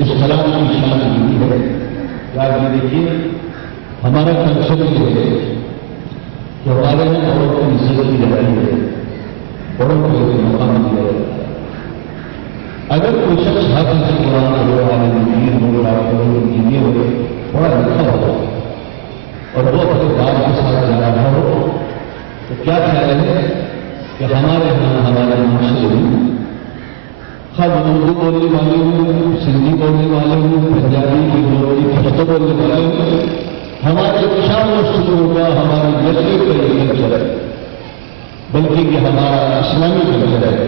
اس کلام کی شان کی ہے. یاد یہ دیکھیے ہمارا کنسپٹ یہ ہے کہ ہمارے یہاں بڑوں کی عزت کی جاتی ہے, بڑوں کو مقام دیا جاتا ہے. اگر کوئی شخص حافظ قرآن ہو, عالم دین ہو, ڈاکٹر ہو, انجینئر ہو, بڑا لکھا ہو اور وہ اپنے باپ کے ساتھ جا رہا ہو تو کیا خیال ہے کہ ہمارے یہاں ہمارے معاشرے میں خاص اردو بولنے والے ہوں, سندھی بولنے والے ہوں, پنجابی بولنے پشتو بولنے والے ہوں, ہمارے شان و شکر کا ہماری نسل کا یہ کلچر ہے, بلکہ یہ ہمارا اسلامی کلچر ہے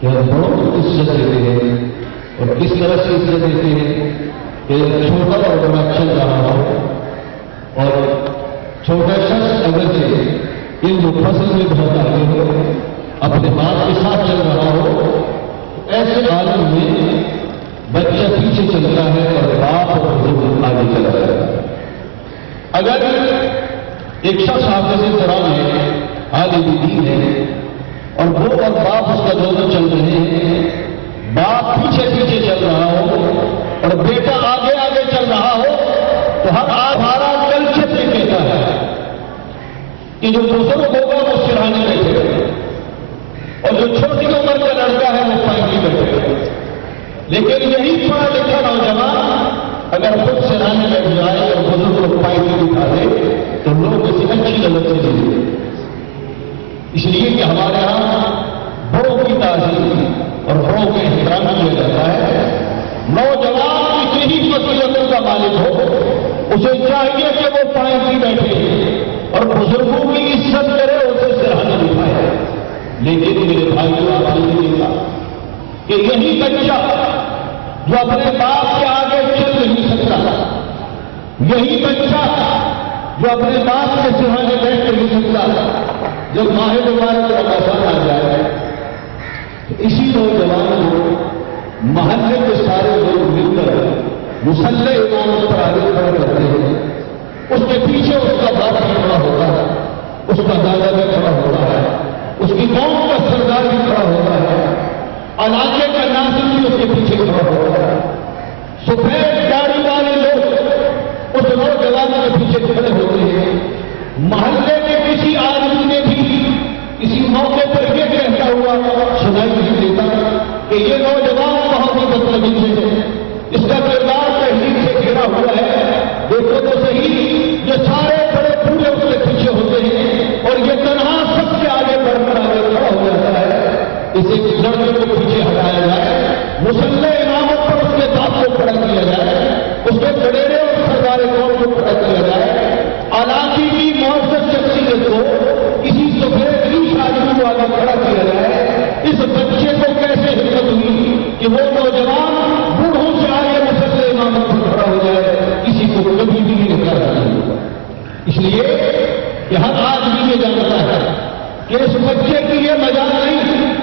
کہ ہم بڑوں کو عزت دیتے ہیں. اور کس طرح سے عزت دیتے ہیں کہ چھوٹا اور بڑا چل رہا ہو اور چھوٹا شخص اگر سے ان جو فصل میں بہت آگے ہو, اپنے باپ کے ساتھ چل رہا ہو, ایسے عالم میں بچہ پیچھے چلتا ہے اور باپ اور بزرگ آگے چلا رہا ہے. اگر ایک شخص حافظ قرآن ہے, عالم دین ہے, اور وہ اور باپ اس کا دونوں چل رہے ہیں, باپ پیچھے پیچھے چل رہا ہو اور بیٹا آگے آگے چل رہا ہو, تو ہمارا کلچر یہ کہتا ہے کہ جو بزرگ ہوگا وہ سرہانے بیٹھے گا اور جو چھوٹی عمر کا لڑکا ہے وہ پائیں بیٹھے گا. لیکن یہی پڑھا لکھا نوجوان اگر خود سرہانے بیٹھ جائے اور بزرگ کو پائیں بٹھا دے تو لوگ اسے اچھی غلط سے دیں گے. اس لیے کہ ہمارے یہاں بڑوں کی تعظیم اور بڑوں کا احترام کیا جاتا ہے. نوجوان کسی ہی فضیلتوں کا مالک ہو, اسے چاہیے کہ وہ پائیں کی بیٹھے اور بزرگوں کی عزت کرے, اسے سراہنا دکھائے. لیکن میرے بھائیوں آپ نے دیکھا کہ یہی بچہ جو اپنے باپ کے آگے چل نہیں سکتا, یہی بچہ جو اپنے باپ کے سراہنے بیٹھ نہیں سکتا, جب ماہ مبارک کا رمضان آ جائے تو اسی نوجوان کو محلے کے سارے لوگ مل کر مصلی امامت پر آگے کھڑا کرتے ہیں. اس کے پیچھے اس کا باپ بھی کھڑا ہوتا ہے, اس کا دادا بھی کھڑا ہوتا ہے, اس کی قوم کا سردار بھی کھڑا ہوتا ہے, علاقے کا ناظر بھی اس کے پیچھے کھڑا ہوتا ہے. سفید داڑھی والے لوگ اس نوجوان کے پیچھے کھڑے ہوتے ہیں. محلے کے کسی آدمی نے بھی کسی موقع پر یہ کہتا ہوا سنائی نہیں دیتا کہ یہ نوجوان بہت ہی بدتمیز ہے, اس کا کردار تہذیب سے گھرا ہوا ہے. دیکھو تو صحیح, یہ سارے بڑے پورے اس کے پیچھے ہوتے ہیں اور یہ تنہا سب سے آگے بڑھ کر آگے کھڑا ہو جاتا ہے. اسے لڑکے کو پیچھے ہٹایا جائے, مصلی امامت پر اس کے باپ کو کھڑا کیا جائے, اس کے وڈیرے اور سردار قوم کو کھڑا کیا جائے. علاقے کی معزز شخصیت کو کسی سفید ریش آدمی کو آگے کھڑا کیا جائے. اس بچے کو کیسے ہمت ہوئی کہ وہ نوجوان بوڑھوں سے آگے مصلی امامت پر کھڑا ہو جائے؟ کسی کو کبھی بھی نہیں نکالا نہیں ہوگا. اس لیے کہ ہر آدمی یہ جانتا ہے کہ اس بچے کی یہ مجال نہیں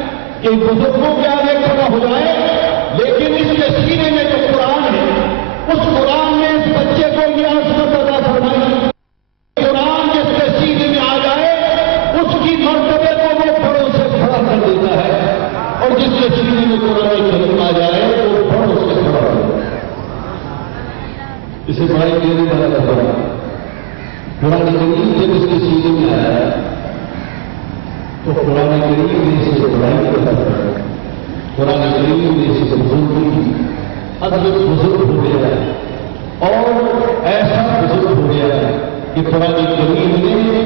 کہ بزرگوں کے آگے کھڑا ہو جائے, لیکن اس کے سینے میں جو قرآن ہے اس قرآن نے اس بچے کو یہ عظمت عطا فرمائی. قرآن جس کے سینے میں آ جائے اس کی مرتبے کو وہ بڑوں سے کھڑا کر دیتا ہے, اور جس کے سینے میں قرآن کریم آ جائے وہ بڑوں سے کھڑا کر دیتا ہے. اسے بڑائی دینے والا کرتا ہے. قرآن کریم جب اس کے سینے میں آیا تو قرآن کریم نے اسے بڑائی کرتا ہے. قرآن کریم نے اسے بزرگ کی ادب بزرگ ہو گیا ہے, اور ایسا بزرگ ہو گیا ہے کہ قرآن کریم نے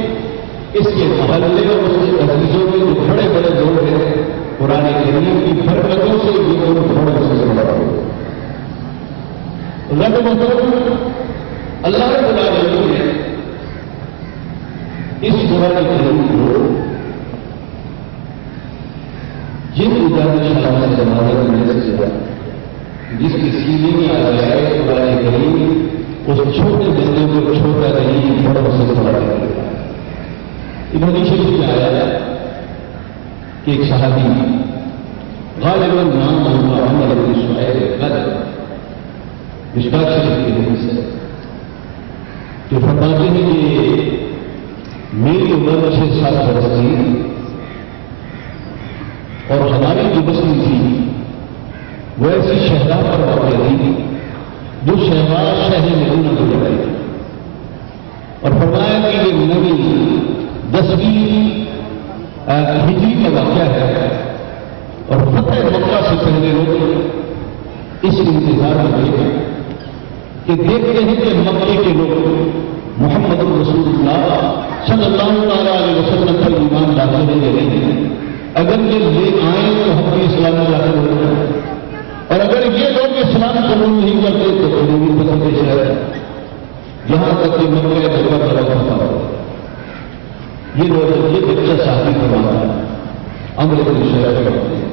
اس کے محلے اور اس کے عزیزوں میں جو بڑے بڑے لوگ ہیں, قرآن کریم کی برکتوں سے یہ لوگ بڑے سے بڑا ہو. رب مطلب اللہ رب العالمین نے اس قرآن کریم کو جن اجازت شاہ جماعت میں سے جس کی سینے میں آ جائے قرآن کریم اس چھوٹے بندے کو چھوٹا نہیں بڑوں سے بڑا کرے گا. انہوں نے شریف میں آیا کہ ایک صحابی غالباً نام عمر بن شعیب مشکات شریف کے حدیث ہے جو فرماتے ہیں کہ میری عمر 6-7 برس تھی اور ہماری جو بستی تھی وہ ایسی ایسی شہرا پر واقع تھی جو شہرا شہر مدینہ کو جائے اور فرمایا کہ یہ نبی 10ویں ہجری کا واقعہ ہے اور فتح مکہ سے پہلے لوگ اس انتظار میں تھے کہ دیکھتے ہیں کہ مکے کے لوگ محمد رسول اللہ صلی اللہ علیہ وسلم پر ایمان لاتے ہیں یا نہیں، اگر یہ لے آئیں تو ہم بھی اسلام میں داخل ہو جائیں، اور اگر یہ لوگ اسلام قبول نہیں کرتے تو کوئی بھی پسند شہر ہے یہاں تک کہ مکہ جگہ پر ہوتا ہو یہ لوگ یہ بچہ شادی کروانا انگریزی شہر کرتے ہیں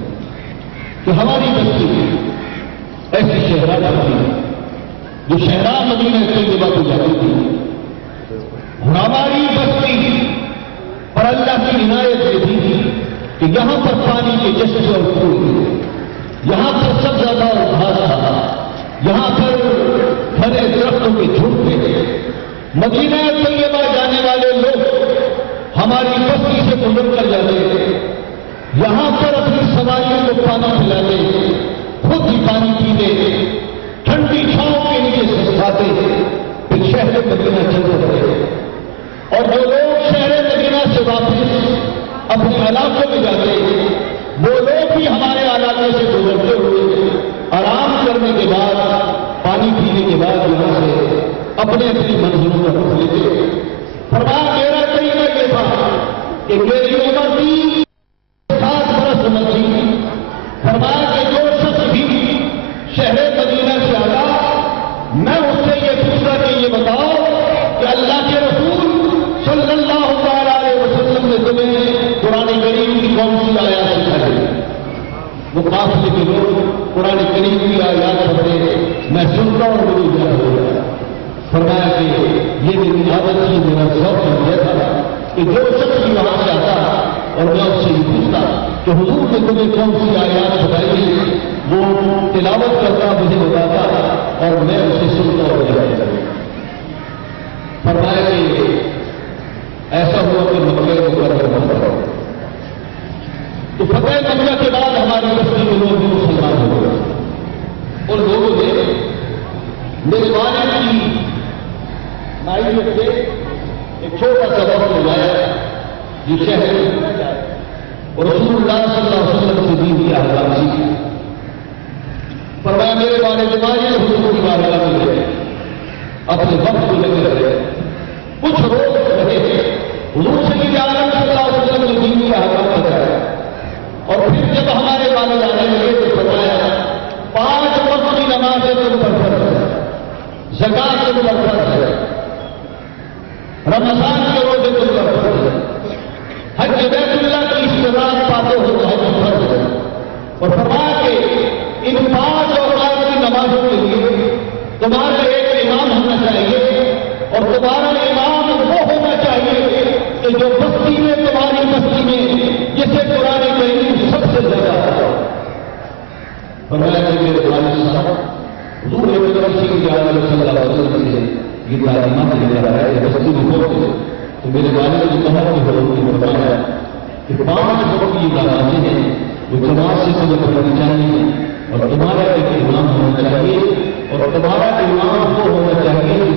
کہ ہماری بچی ایسی شہرا کرتی ہے جو شہرا مدینہ طیبہ کو جاتی تھی، ہماری بستی پر اللہ کی عنایت یہ تھی کہ یہاں پر پانی کے جشن اور پھول تھے، یہاں پر سب زیادہ اور گھاس تھا، یہاں پر ہرے درختوں کے جھوٹ تھے۔ مدینہ طیبہ جانے والے لوگ ہماری بستی سے گزر کر جاتے، یہاں پر اپنی سواریوں کو پانی پلاتے، خود ہی پانی پیتے، ٹھنڈی چھاؤں کے نیچے سے کھاتے، پھر شہر مدینہ چلتے رہے۔ اور جو لوگ شہر مدینہ سے واپس اپنے علاقوں میں جاتے وہ لوگ بھی ہمارے علاقے سے گزرتے ہوئے آرام کرنے کے بعد پانی پینے کے بعد یہاں سے اپنے اپنی منزلوں پر رخ لیتے۔ فرمایا میرا طریقہ یہ تھا کہ میری عمر بھی 7 برس عمر تھی۔ فرمایا کہ جو شخص بھی شہر مدینہ سے آیا میں اس سے یہ پوچھتا کہ یہ بتاؤ کہ اللہ کے رسول صلی اللہ علیہ وسلم نے تمہیں قرآن کریم کی کون سی آیات سکھائی؟ وہ قافلے کے لوگ قرآن کریم کی آیات پڑھتے میں سنتا ہوں مجھے یاد ہو گیا۔ فرمایا کہ یہ میری عادت تھی، میرا شوق یہ تھا کہ جو شخص بھی وہاں سے آتا اور میں اس سے یہ پوچھتا کہ حضور نے تمہیں کون سی آیات بتائی، وہ تلاوت کرتا مجھے بتاتا اور میں اسے سنتا اور یاد کرتا۔ فرمایا کہ ایسا ہوا کہ مکہ مکرمہ تو فتح مکہ کے بعد ہماری بستی کے لوگ بھی مسلمان ہو گئے۔ ان لوگوں نے میرے والد کی مائیت سے ایک چھوٹا سا وقت لگایا جو شہر اور رسول اللہ صلی اللہ علیہ وسلم سے دین کی احکام سیکھی۔ فرمایا میرے والد ماجد حضور کی بارگاہ میں گئے، اپنے وقت کو لگے رہے، کچھ روز رہے، حضور سید عالم صلی اللہ علیہ وسلم نے دین کی احکام بتایا، اور پھر جب ہمارے والد آنے لگے تو فرمایا 5 وقت کی نمازیں تم پر فرض ہے، زکات تم پر فرض ہے، رمضان کے روزے تم پر فرض ہے، حج بیت اللہ کی استطاعت پاتے ہو تو حج فرض ہے۔ اور فرمایا کہ ان 5 اوقات کی نمازوں کے لیے تمہارا ایک امام ہونا چاہیے، اور تمہارا امام وہ ہونا چاہیے کہ جو بستی میں تمہاری بستی میں جسے قرآن کریم سب سے زیادہ فرمایا کہ میرے والد صاحب حضور اکرم صلی اللہ علیہ وسلم سے یہ تعلیمات لے کر آئے کہ بستی میں ہو تو میرے والد نے کہا کہ حضور نے فرمایا کہ 5 وقت کی نمازیں ہیں جو جماعت سے تمہیں پڑھنی چاہیے، اور تمہارا ایک امام ہونا چاہیے، اور تمہارا امام وہ ہونا چاہیے